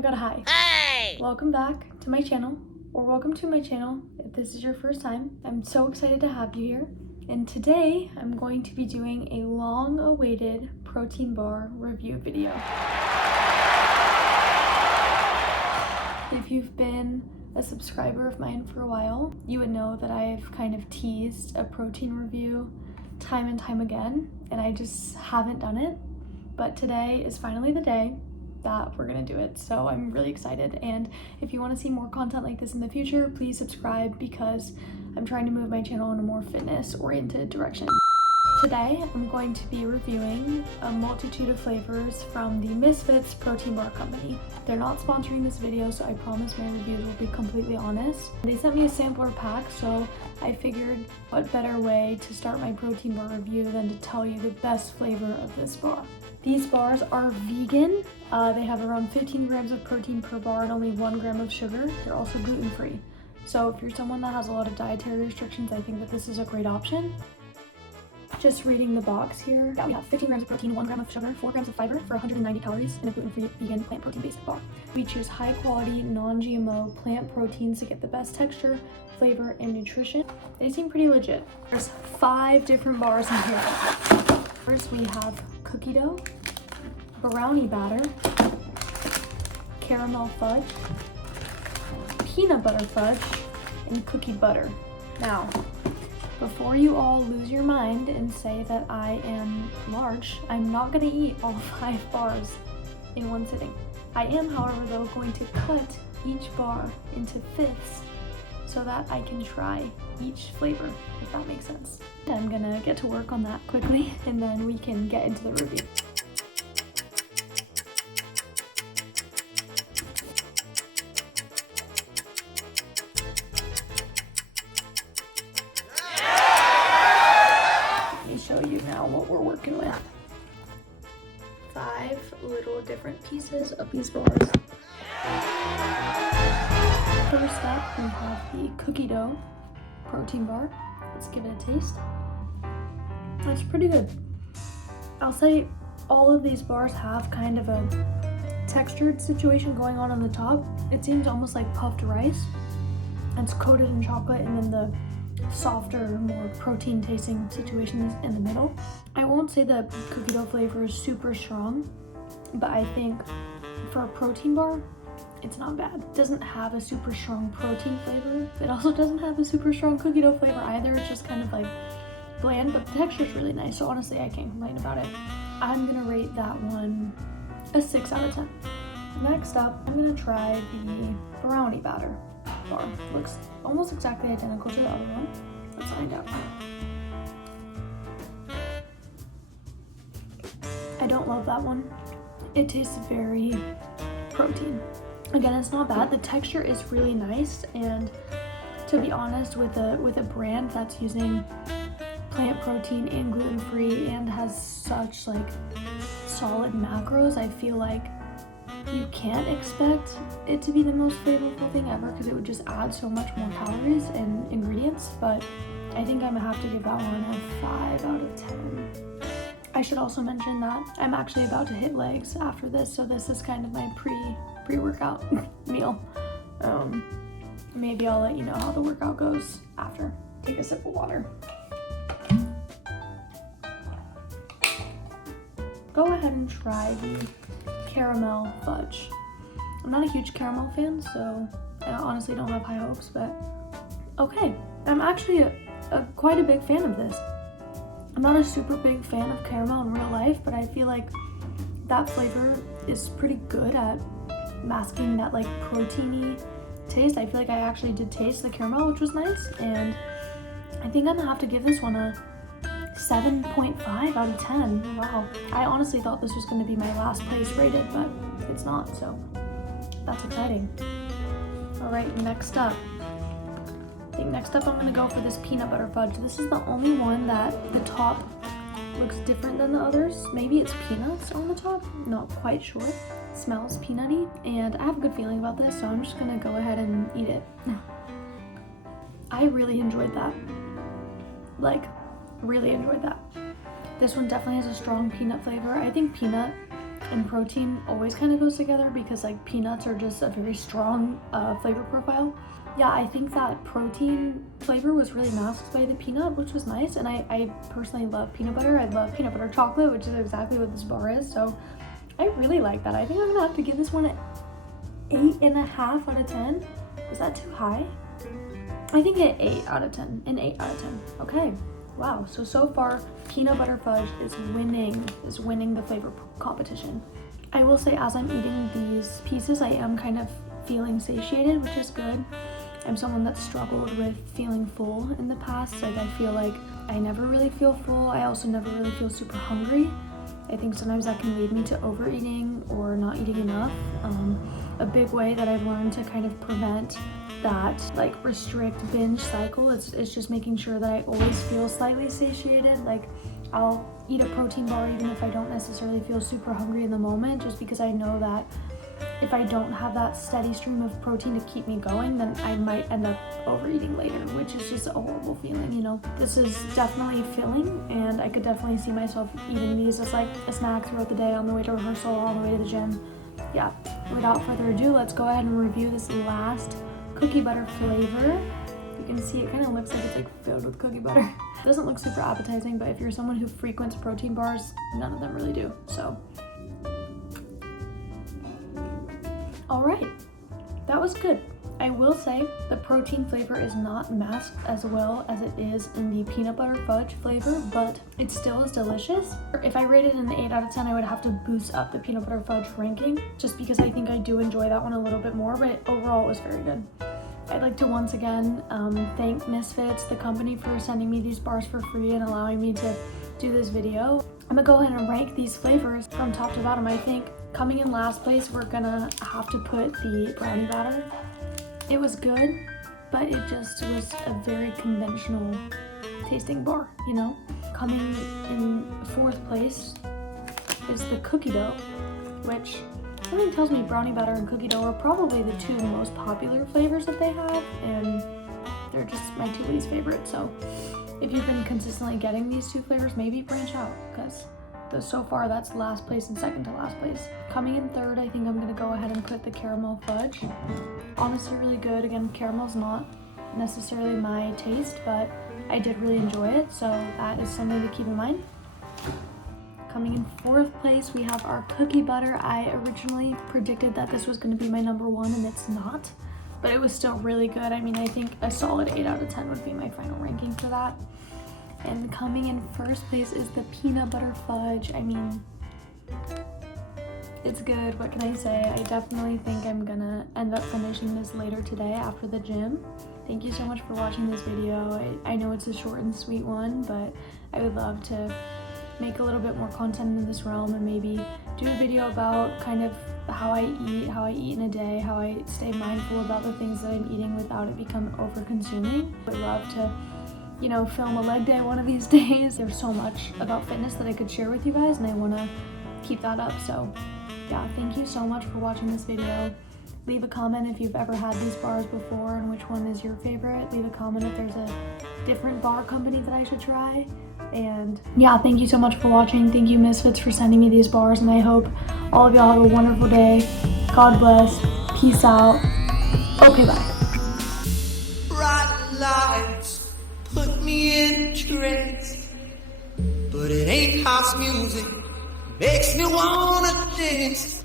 my god, hi. Hey! Welcome back to my channel, or welcome to my channel if this is your first time. I'm so excited to have you here. And today, I'm going to be doing a long-awaited protein bar review video. If you've been a subscriber of mine for a while, you would know that I've kind of teased a protein review time and time again, and I just haven't done it. But today is finally the day that we're gonna do it, so I'm really excited. And if you want to see more content like this in the future, please subscribe, because I'm trying to move my channel in a more fitness oriented direction. Today I'm going to be reviewing a multitude of flavors from the Misfits protein bar company. They're not sponsoring this video, so I promise my reviews will be completely honest. They sent me a sampler pack, so I figured what better way to start my protein bar review than to tell you the best flavor of this bar. These bars are vegan. They have around 15 grams of protein per bar and only 1 gram of sugar. They're also gluten-free. So if you're someone that has a lot of dietary restrictions, I think that this is a great option. Just reading the box here, we have 15 grams of protein, 1 gram of sugar, 4 grams of fiber for 190 calories in a gluten-free, vegan, plant protein-based bar. We choose high-quality, non-GMO plant proteins to get the best texture, flavor, and nutrition. They seem pretty legit. There's 5 different bars in here. First, we have cookie dough, brownie batter, caramel fudge, peanut butter fudge, and cookie butter. Now, before you all lose your mind and say that I am large, I'm not going to eat all 5 bars in one sitting. I am, however, though, going to cut each bar into fifths so that I can try each flavor, if that makes sense. I'm gonna get to work on that quickly, and then we can get into the review. Let me show you now what we're working with. 5 little different pieces of these bars. First up, we have the cookie dough protein bar. Let's give it a taste. That's pretty good. I'll say all of these bars have kind of a textured situation going on the top. It seems almost like puffed rice. It's coated in chocolate, and then the softer, more protein tasting situation is in the middle. I won't say the cookie dough flavor is super strong, but I think for a protein bar, it's not bad. It doesn't have a super strong protein flavor. It also doesn't have a super strong cookie dough flavor either. It's just kind of like bland, but the texture is really nice. So honestly, I can't complain about it. I'm gonna rate that one a 6 out of 10. Next up, I'm gonna try the brownie batter bar. Looks almost exactly identical to the other one. Let's find out. I don't love that one. It tastes very protein. Again, it's not bad. The texture is really nice, and to be honest, with a brand that's using plant protein and gluten-free and has such like solid macros, I feel like you can't expect it to be the most flavorful thing ever, because it would just add so much more calories and ingredients. But I think I'm gonna have to give that one a 5 out of 10. I should also mention that I'm actually about to hit legs after this, so this is kind of my pre-workout meal. Maybe I'll let you know how the workout goes after. Take a sip of water. Go ahead and try the caramel fudge. I'm not a huge caramel fan, so I honestly don't have high hopes, but okay. I'm actually quite a big fan of this. I'm not a super big fan of caramel in real life, but I feel like that flavor is pretty good at masking that like proteiny taste. I feel like I actually did taste the caramel, which was nice, and I think I'm gonna have to give this one a 7.5 out of 10. Wow. I honestly thought this was gonna be my last place rated, but it's not, so that's exciting. All right, next up. Next up, I'm gonna go for this peanut butter fudge. This is the only one that the top looks different than the others. Maybe it's peanuts on the top, not quite sure. It smells peanutty, and I have a good feeling about this, so I'm just gonna go ahead and eat it. I really enjoyed that. Like, really enjoyed that. This one definitely has a strong peanut flavor. I think peanut and protein always kind of goes together because like peanuts are just a very strong flavor profile. Yeah, I think that protein flavor was really masked by the peanut, which was nice. And I personally love peanut butter. I love peanut butter chocolate, which is exactly what this bar is. So I really like that. I think I'm gonna have to give this one an 8.5 out of 10. Is that too high? I think an 8 out of 10. An 8 out of 10. Okay. Wow. So far, peanut butter fudge is winning the flavor competition. I will say, as I'm eating these pieces, I am kind of feeling satiated, which is good. I'm someone that struggled with feeling full in the past. Like I feel like I never really feel full. I also never really feel super hungry. I think sometimes that can lead me to overeating or not eating enough. A big way that I've learned to kind of prevent that like restrict binge cycle is just making sure that I always feel slightly satiated. Like I'll eat a protein bar even if I don't necessarily feel super hungry in the moment, just because I know that if I don't have that steady stream of protein to keep me going, then I might end up overeating later, which is just a horrible feeling, you know. This is definitely filling, and I could definitely see myself eating these as like a snack throughout the day on the way to rehearsal or on the way to the gym. Yeah, without further ado, let's go ahead and review this last cookie butter flavor. You can see it kind of looks like it's like filled with cookie butter. It doesn't look super appetizing, but if you're someone who frequents protein bars, none of them really do, so. All right, that was good. I will say the protein flavor is not masked as well as it is in the peanut butter fudge flavor, but it still is delicious. If I rated an 8 out of 10, I would have to boost up the peanut butter fudge ranking just because I think I do enjoy that one a little bit more, but overall it was very good. I'd like to once again thank Misfits, the company, for sending me these bars for free and allowing me to do this video. I'm gonna go ahead and rank these flavors from top to bottom. I think coming in last place, we're gonna have to put the brownie batter. It was good, but it just was a very conventional tasting bar, you know? Coming in fourth place is the cookie dough, which something tells me brownie batter and cookie dough are probably the two most popular flavors that they have, and they're just my two least favorite. So if you've been consistently getting these two flavors, maybe branch out, because so far that's last place and second to last place. Coming in third, I think I'm gonna go ahead and put the caramel fudge. Honestly, really good. Again, caramel's not necessarily my taste, but I did really enjoy it, so that is something to keep in mind. Coming in fourth place, we have our cookie butter. I originally predicted that this was gonna be my number one, and it's not, but it was still really good. I mean, I think a solid 8 out of 10 would be my final ranking for that. And coming in first place is the peanut butter fudge. I mean, it's good. What can I say? I definitely think I'm gonna end up finishing this later today after the gym. Thank you so much for watching this video. I know it's a short and sweet one, but I would love to make a little bit more content in this realm and maybe do a video about kind of how I eat in a day, how I stay mindful about the things that I'm eating without it becoming over-consuming. I'd love to, you know, film a leg day one of these days. There's so much about fitness that I could share with you guys, and I want to keep that up. So yeah, thank you so much for watching this video. Leave a comment if you've ever had these bars before and which one is your favorite. Leave a comment if there's a different bar company that I should try. And yeah, thank you so much for watching. Thank you, Misfits, for sending me these bars, and I hope all of y'all have a wonderful day. God bless. Peace out. Okay, bye. Bright lights put me in trance, but it ain't house music makes me wanna dance.